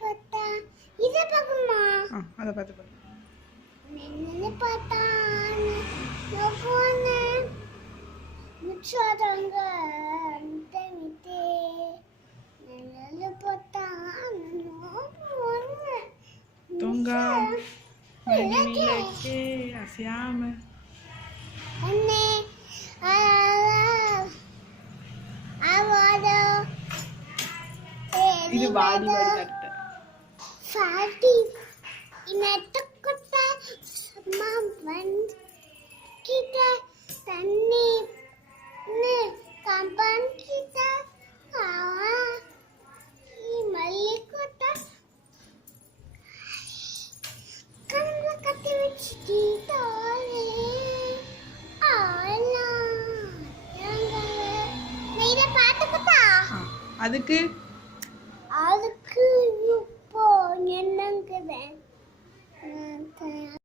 பார்த்தா இத பாக்குமா அத பார்த்து பாரு. நின்னு பார்த்தா நோக்குன முச்சாதங்க நித்தே நின்னு பார்த்தா நோக்குன தொங்கா மணிலக்கே அசியாம அண்ணே அவதோ இது வாடி வாடி கட்ட சாட்டி இனத்துக்குட்ட மம்மன் கிட்ட தண்ணி கம்பன் கிட்ட ஆவா மல்லிக்குட்ட கண்ண கட்டி வச்சிட்டு தோலே ஆலா நீ பாட்டு குட்டா அதுக்கு